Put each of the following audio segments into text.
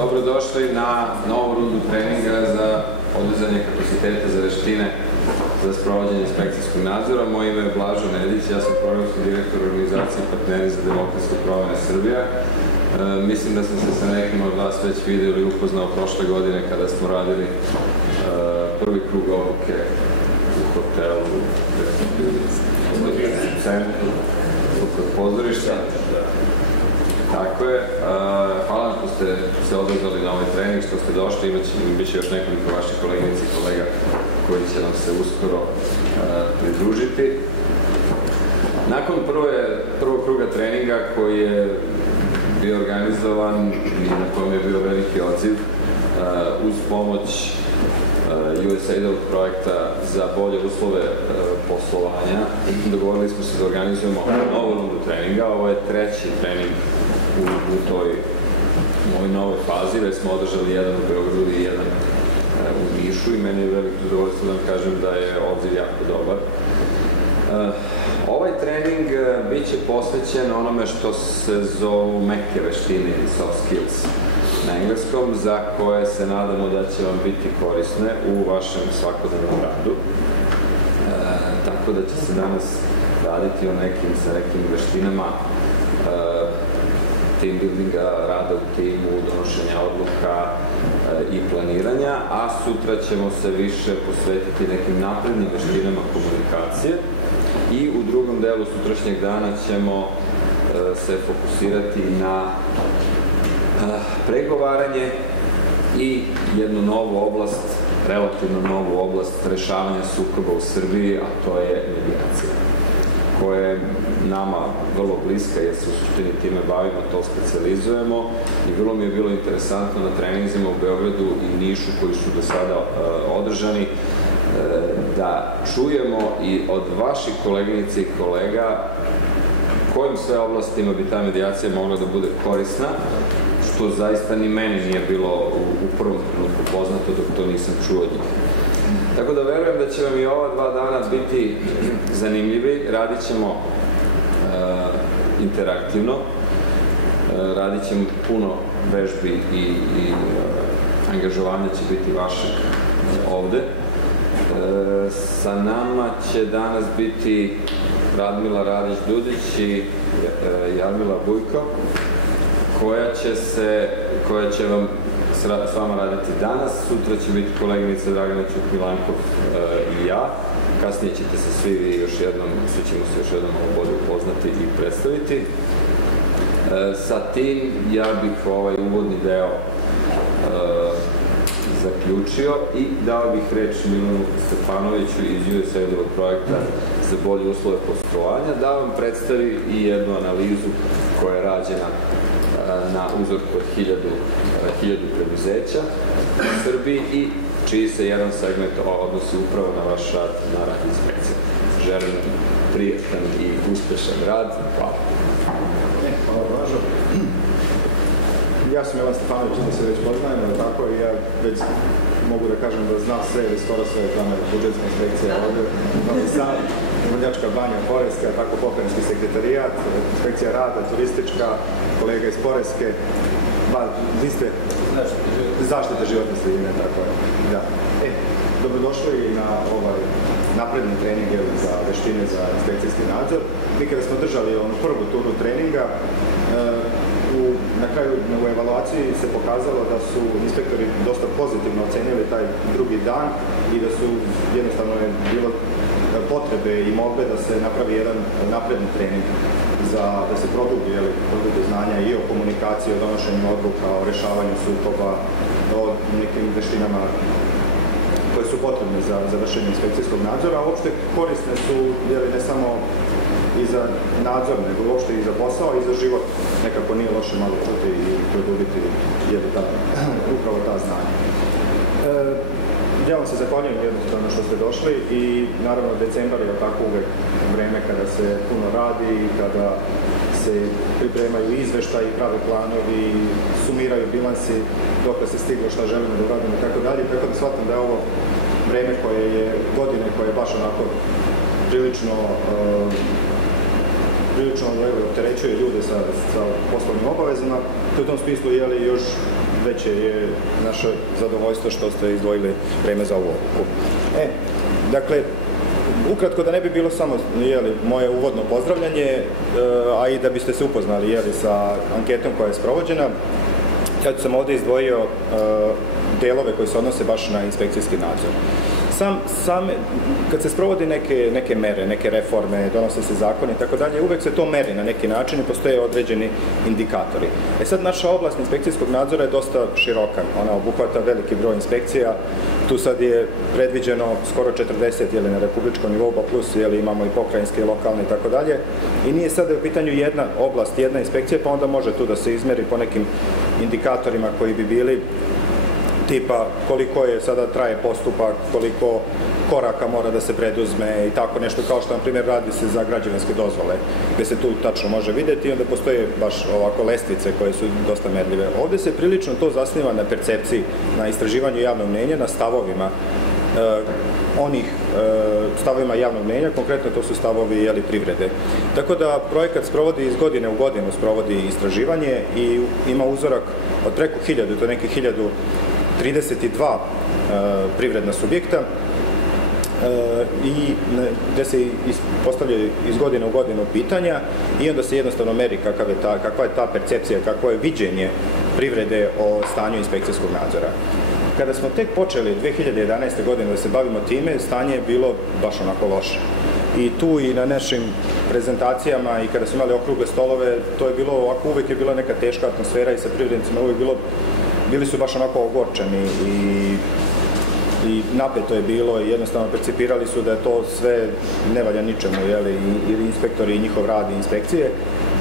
Dobrodošli na novu rundu treninga za podizanje kapaciteta za veštine za sprovođenje inspekcijskog nadzora. Moje ime je Blažo Nedić, ja sam programski direktor organizacije Partneri za demokratske promene Srbija. Mislim da sam se sa nekim od vas već vidio i upoznao prošle godine kada smo radili prvi krug obuke u hotelu u centru kod pozorišta. Tako je. Hvala vam što ste se odazvali na ovaj trening, što ste došli. Bit će još nekoliko vaših koleginica i kolega koji će nam se uskoro pridružiti. Nakon prvog kruga treninga koji je bio organizovan i na kojem je bio veliki odziv, uz pomoć USAID-ovog projekta za bolje uslove poslovanja, dogovorili smo se da organizujemo novu rundu treninga. Ovo je treći trening u toj ovoj novoj fazi. Već smo održali jedan u Beogradu i jedan u Nišu i meni je veliko zadovoljstvo da vam kažem da je odziv jako dobar. Ovaj trening bit će posvećen onome što se zovu meke veštine ili soft skills na engleskom, za koje se nadamo da će vam biti korisne u vašem svakodnevnom radu. Tako da će se danas raditi sa nekim veštinama team buildinga, rada u timu, donošenja odluka i planiranja, a sutra ćemo se više posvetiti nekim naprednim veštinama komunikacije i u drugom delu sutrašnjeg dana ćemo se fokusirati na pregovaranje i jednu novu oblast, relativno novu oblast rešavanja sukoba u Srbiji, a to je medijacija, koja je nama vrlo bliska jer se u suštini time bavimo, to specijalizujemo i vrlo mi je bilo interesantno na treninzima u Beogradu i Nišu koji su do sada održani da čujemo i od vaših koleginica i kolega kojim sve oblastima bi ta medijacija mogla da bude korisna, što zaista ni meni nije bilo u prvom trenutku poznato dok to nisam čuo od njih. Tako da verujem da će vam i ova 2 dana biti zanimljivi. Radit ćemo interaktivno, radit ćemo puno vežbi i angažovanja će biti vašeg ovde. Sa nama će danas biti Radmila Radić-Dudić i Jarmila Bujko, koja će vam s vama raditi danas. Sutra će biti koleginica Dragana Ćuk-Milankov i ja. Kasnije ćete se svi ćemo se još jednom bolje upoznati i predstaviti. Sa tim ja bih ovaj uvodni deo zaključio i dao bih reč Milanu Stefanoviću iz USAID-ovog projekta za bolje uslove poslovanja, da vam predstavi i jednu analizu koja je rađena na uzorku od 1000 preduzeća u Srbiji i čiji se jedan segment odnosi upravo na vaš rad na rad inspekcije. Želim prijetan i uspešan rad. Hvala. Hvala, Blažo. Ja sam Milan Stefanović, da se već poznajemo, tako i ja već mogu da kažem da znam sve ili skoro sve tamo budžetska inspekcija ovde, sam, Vrnjačka banja, Poreska, tako pokrajinski sekretarijat, inspekcija rada, turistička, kolega iz Poreske, vi ste zaštite životne sredine, tako je. Da. Dobrodošli i na ovaj napredni trening za veštine za inspekcijski nadzor. Mi kada smo držali onu prvu turu treninga, na kraju u evaluaciji se pokazalo da su inspektori dosta pozitivno ocenili taj drugi dan i da su jednostavno bilo potrebe i molbe da se napravi jedan napredni trening da se produbi znanja i o komunikaciji, o donošenju odluka, o rešavanju sukoba, o nekim veštinama koje su potrebne za vršenje inspekcijskog nadzora, a uopšte korisne su ne samo i za nadzor, nego uopšte i za posao i za život. Nekako nije loše malo čuti i produbiti upravo ta znanja. Ja vam se zahvaljujem jednostavno što ste došli i naravno decembar je tako uvek vreme kada se puno radi i kada se pripremaju izveštaji, prave planovi, sumiraju bilansi dok se stiglo šta želimo da uradimo i tako dalje. Tako da shvatam da je ovo vreme godine koje je baš onako prilično opterećuje ljude sa poslovnim obavezama. U tom smislu je li još veće je naše zadovoljstvo što ste izdvojili vreme za ovu odluku. Dakle, ukratko, da ne bi bilo samo moje uvodno pozdravljanje, a i da biste se upoznali sa anketom koja je sprovođena, ja sam ovdje izdvojio delove koji se odnose baš na inspekcijski nadzor. Kad se sprovodi neke mere, neke reforme, donose se zakoni i tako dalje, uvek se to meri na neki način i postoje određeni indikatori. Sad naša oblast inspekcijskog nadzora je dosta široka, ona obuhvata veliki broj inspekcija, tu sad je predviđeno skoro 40 na republičkom nivou, pa plus imamo i pokrajinske, lokalne i tako dalje, i nije sad u pitanju jedna oblast, jedna inspekcija, pa onda može tu da se izmeri po nekim indikatorima koji bi bili tipa koliko je sada traje postupak, koliko koraka mora da se preduzme i tako nešto, kao što, na primjer, radi se za građevinske dozvole, gde se tu tačno može videti i onda postoje baš ovako lestvice koje su dosta merljive. Ovde se prilično to zasniva na percepciji, na istraživanju javnog mnjenja, na stavovima stavovima javnog mnjenja, konkretno to su stavovi privrede. Tako da projekat sprovodi iz godine u godinu, sprovodi istraživanje i ima uzorak od preko 1000, to je nekih 1032 privredna subjekta, i gde se postavljaju iz godine u godinu pitanja i onda se jednostavno meri kakva je ta percepcija, kakvo je viđenje privrede o stanju inspekcijskog nadzora. Kada smo tek počeli 2011. godine da se bavimo time, stanje je bilo baš onako loše. I tu i na našim prezentacijama i kada smo imali okrugle stolove, to je bilo ovako, uvek je bila neka teška atmosfera i sa privrednicima uvek bili su baš onako ogorčeni i napeto je bilo i jednostavno percipirali su da je to sve ne valja ničemu, ili inspektori i njihov rad i inspekcije.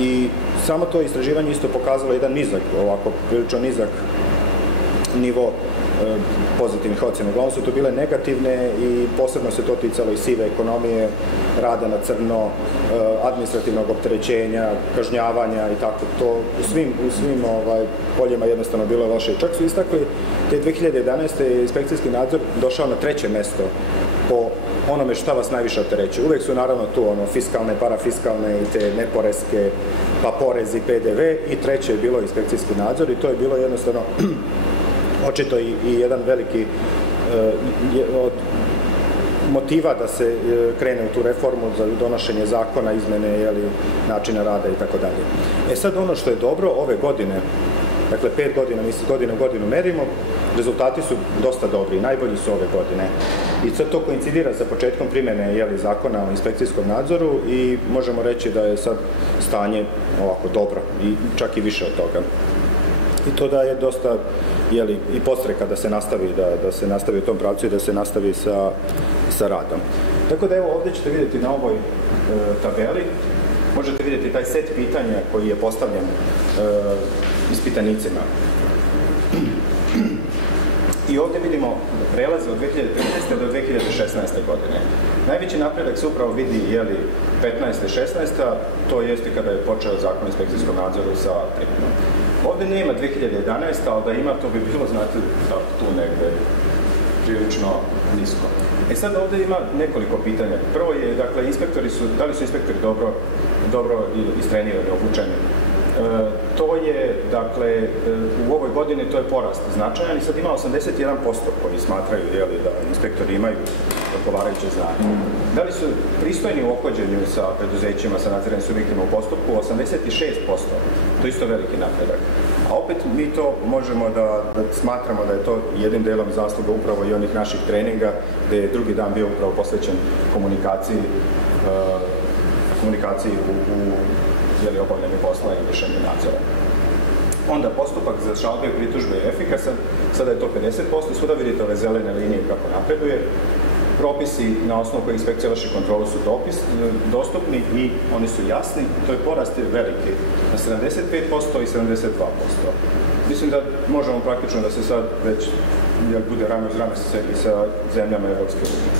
I samo to istraživanje isto pokazalo jedan nizak, ovako prilično nizak nivo pozitivnih ocjena. Uglavnom su to bile negativne i posebno se to ticalo i sive ekonomije, rada na crno, administrativnog opterećenja, kažnjavanja i tako. To u svim poljima jednostavno bilo loše. Čak su istakli te 2011. je inspekcijski nadzor došao na 3. mesto po onome šta vas najviše opterećuje. Uvek su naravno tu fiskalne, parafiskalne i te neporeske, pa porezi, PDV, i 3. je bilo inspekcijski nadzor i to je bilo jednostavno očito i jedan veliki od motiva da se krene u tu reformu za donošenje zakona, izmene načina rada i tako dalje. Sad ono što je dobro ove godine, dakle 5 godina, mi se godinu u godinu merimo, rezultati su dosta dobri, najbolji su ove godine. I sad to koincidira sa početkom primjene zakona o inspekcijskom nadzoru i možemo reći da je sad stanje ovako dobro i čak i više od toga. I to da je dosta i podstreka da se nastavi u tom pravcu i da se nastavi sa radom. Tako da evo ovdje ćete vidjeti na ovoj tabeli, možete vidjeti taj set pitanja koji je postavljen ispitanicima. I ovdje vidimo prelaze od 2015. do 2016. godine. Najveći napredak se upravo vidi 15. i 16. to jeste kada je počeo zakon o inspekcijskom nadzoru sa primjenom. Ovdje nema 2011. ali da ima, to bi bilo, znate, tu negde prilično nisko. Sad ovdje ima nekoliko pitanja. Prvo je, dakle, da li su inspektori dobro istrenirani, obučeni? To je, dakle, u ovoj godini to je porast značajan i sad ima 81% koji smatraju da inspektori imaju odgovarajuće znanje. Da li su pristojni u ophođenju sa preduzećima, sa nadziranim subjektima u postupku? 86%. To je isto veliki napredak. A opet mi to možemo da smatramo da je to jednim delom zasluga upravo i onih naših treninga, gde je drugi dan bio upravo posvećen komunikaciji u obavljanju posla i vršenju nadzora. Onda postupak za žalbe i pritužbe je efikasan, sada je to 50%, svuda vidite ove zelene linije kako napreduje. Propisi na osnovu kojih inspekcija vrši kontrolu su dostupni i oni su jasni, to je porast veliki, na 75% i 72%. Mislim da možemo praktično da se sad već, jer bude rame uz rame i sa zemljama Evropske unije.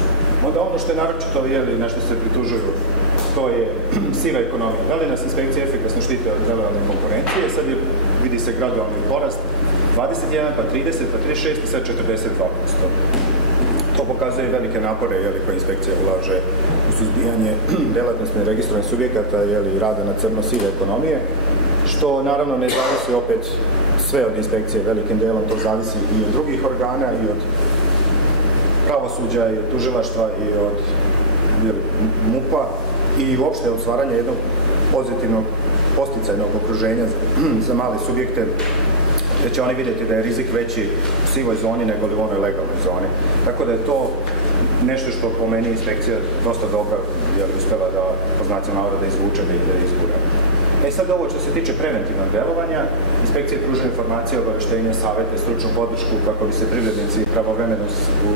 Onda ono što je naročito, na što se pritužuju, to je siva ekonomija. Da li nas inspekcija efikasno štite od nelojalne konkurencije? Sad vidi se gradualni porast, 21, pa 30, pa 36 i sad 42%. To pokazuje velike napore koje inspekcija ulaže u suzbijanje delatnosti neregistrovanih subjekata i rada na crno sive ekonomije. što naravno ne zavisi opet sve od inspekcije, velikim delom to zavisi i od drugih organa, i od pravosuđa, i od tužilaštva, i od MUP-a, i uopšte od stvaranja jednog pozitivnog posticajnog okruženja za male subjekte, gdje će oni vidjeti da je rizik veći u sivoj zoni nego li u onoj legalnoj zoni. Tako da je to nešto što po meni inspekcija dosta dobro uspjela da, po znacima navoda, da izvuče, da ide izgura. Sad ovo što se tiče preventivnog delovanja, inspekcije pruža informacije, obaveštenja, savete, stručnu podršku kako bi se privrednici pravovremeno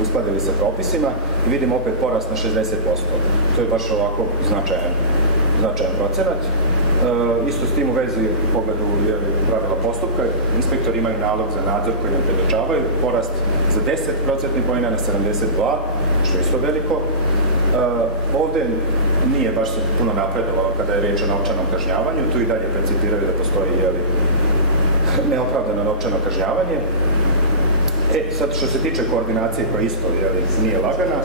uskladili sa propisima, i vidimo opet porast na 60%. To je baš ovako značajan procenat. Isto s tim u vezi u pogledu pravila postupka, inspektori imaju nalog za nadzor koji nam predočavaju, porast za 10% poena na 72, što je isto veliko. Ovdje nije baš se puno napredovalo kada je riječ o novčanom kažnjavanju, tu i dalje percipiraju da postoji neopravdano novčano kažnjavanje. Sad što se tiče koordinacije, koja isto nije lagana,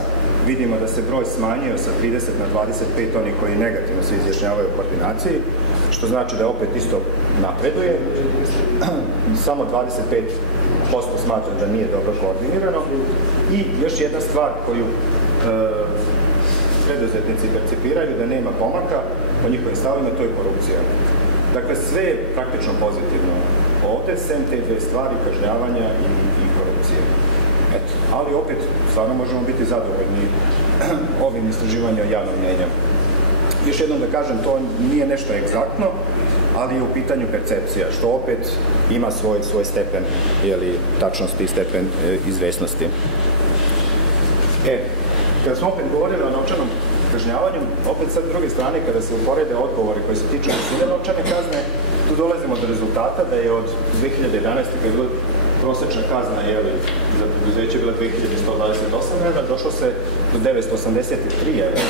vidimo da se broj smanjio sa 30 na 25 onih koji negativno se izjašnjavaju o koordinaciji, što znači da opet isto napreduje. Samo 25% smatra da nije dobro koordinirano. I još jedna stvar koju preduzetnici percipiraju, da nema pomaka po njihovim stavima, to je korupcija. Dakle, sve je praktično pozitivno ovdje, sem te dve stvari, kažnjavanja i korupcije. Ali opet, stvarno možemo biti zadovoljni ovim istraživanjem javnog mnjenja. Još jednom da kažem, to nije nešto egzaktno, ali je u pitanju percepcija, što opet ima svoj stepen tačnosti i stepen izvesnosti. Kada smo opet govorili o novčanom kažnjavanju, opet sad s druge strane, kada se uporede odgovori koji se tiču visine novčane kazne, tu dolazimo do rezultata da je od 2011. kada je bila prosječna kazna za preduzeće bila 2128 evra, došlo se do 983 evra.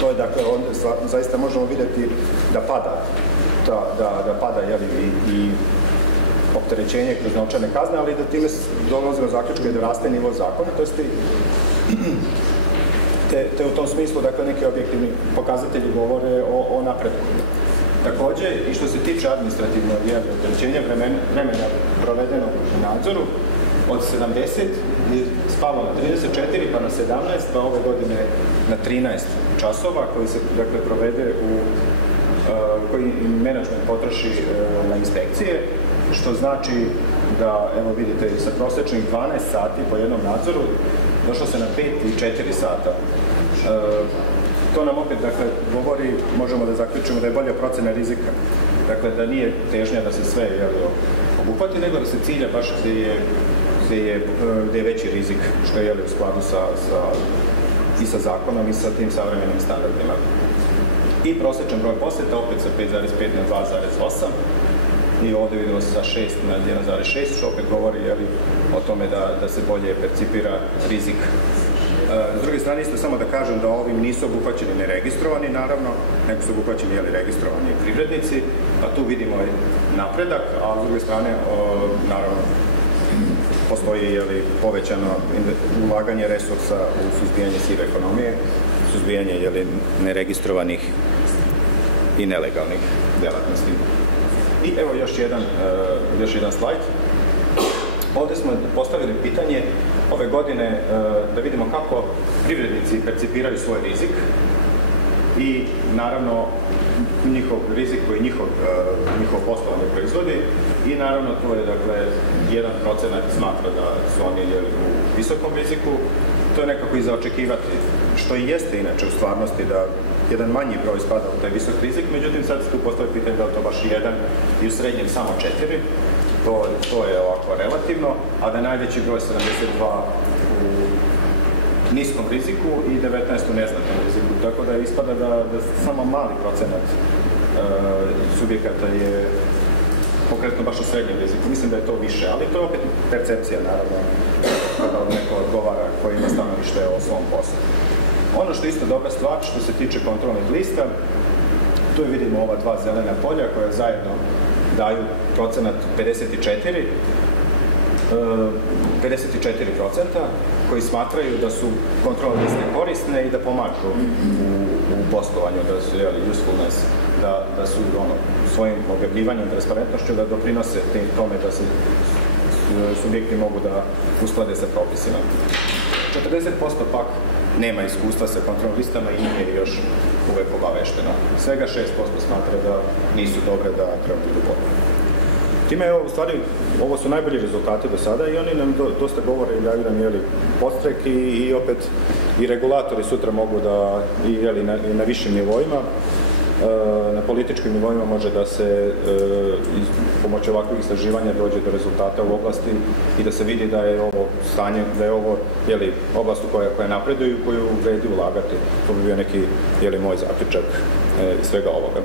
To je, dakle, onda zaista možemo vidjeti da pada i opterećenje kroz novčane kazne, ali da time dolazimo zaključka i da raste nivo zakonitosti. Te u tom smislu, dakle, neki objektivni pokazatelji govore o napretku. Također, i što se tiče administrativnog opterećenja vremena provedenog u nadzoru, od 70 je spalo na 34, pa na 17, pa ove godine na 13 časova koji se, dakle, provede koji menadžment potroši na inspekcije, što znači da, evo vidite, sa prosječnih 12 sati po jednom nadzoru došlo se na 5 i 4 sata. To nam opet, dakle, govori, možemo da zaključimo da je bolja procena rizika. Dakle, da nije težnja da se sve obuhvati, nego da se cilja baš gdje je veći rizik, što je u skladu i sa zakonom i sa tim savremenim standardima. I prosječan broj posjeta opet sa 5,5 na 2,8 i ovdje vidimo sa 6 na 1,6, što opet govori o tome da se bolje percipira rizik. S druge strane, isto samo da kažem da ovim nisu obuhvaćeni neregistrovani, naravno, nego su obuhvaćeni registrovani privrednici, pa tu vidimo napredak, a s druge strane, naravno, postoji povećano ulaganje resursa u suzbijanje sive ekonomije, suzbijanje neregistrovanih i nelegalnih delatnosti. I evo još jedan slajd. Ovdje smo postavili pitanje ove godine da vidimo kako privrednici percipiraju svoj rizik i naravno njihov rizik koji njihov poslovanje proizvodi i naravno to je, dakle, 1% smatra da su oni u visokom riziku. To je nekako i za očekivati, što i jeste inače u stvarnosti da jedan manji broj spada u taj visok rizik, međutim sad se tu postoji pitanje da li to baš 1 i u srednjem samo 4. To je ovako relativno, a da je najveći broj 72 u niskom riziku i 19 u neznatnom riziku. Tako da ispada da samo mali procenat subjekata je konkretno baš u srednjem riziku. Mislim da je to više, ali to je opet percepcija, naravno, kada neko odgovara koji ima stanovište o svom poslu. Ono što je isto dobra stvar, što se tiče kontrolnih lista, tu vidimo ova dva zelena polja koja zajedno daju procenat 54%, koji smatraju da su kontrolne liste korisne i da pomažu u u poslovanju, da su usefulness, da su svojim objavljivanjem, transparentnošću da doprinose tome da se subjekti mogu da usklade sa propisima. 40% pak nema iskustva sa kontrolnim listama i nije još uvek obavešteno. Svega 6% smatra da nisu dobre, da treba budu bolje. Time, u stvari, ovo su najbolji rezultati do sada i oni nam dosta govore i daju nam podstrek i opet i regulatori sutra mogu da, i na višim nivoima, na političkim nivoima može da se pomoću ovakvih istraživanja dođe do rezultata u oblasti i da se vidi da je ovo stanje, da je ovo oblast koja napreduje i u koju vredi ulagati. To bi bio neki moj zaključak iz svega ovoga.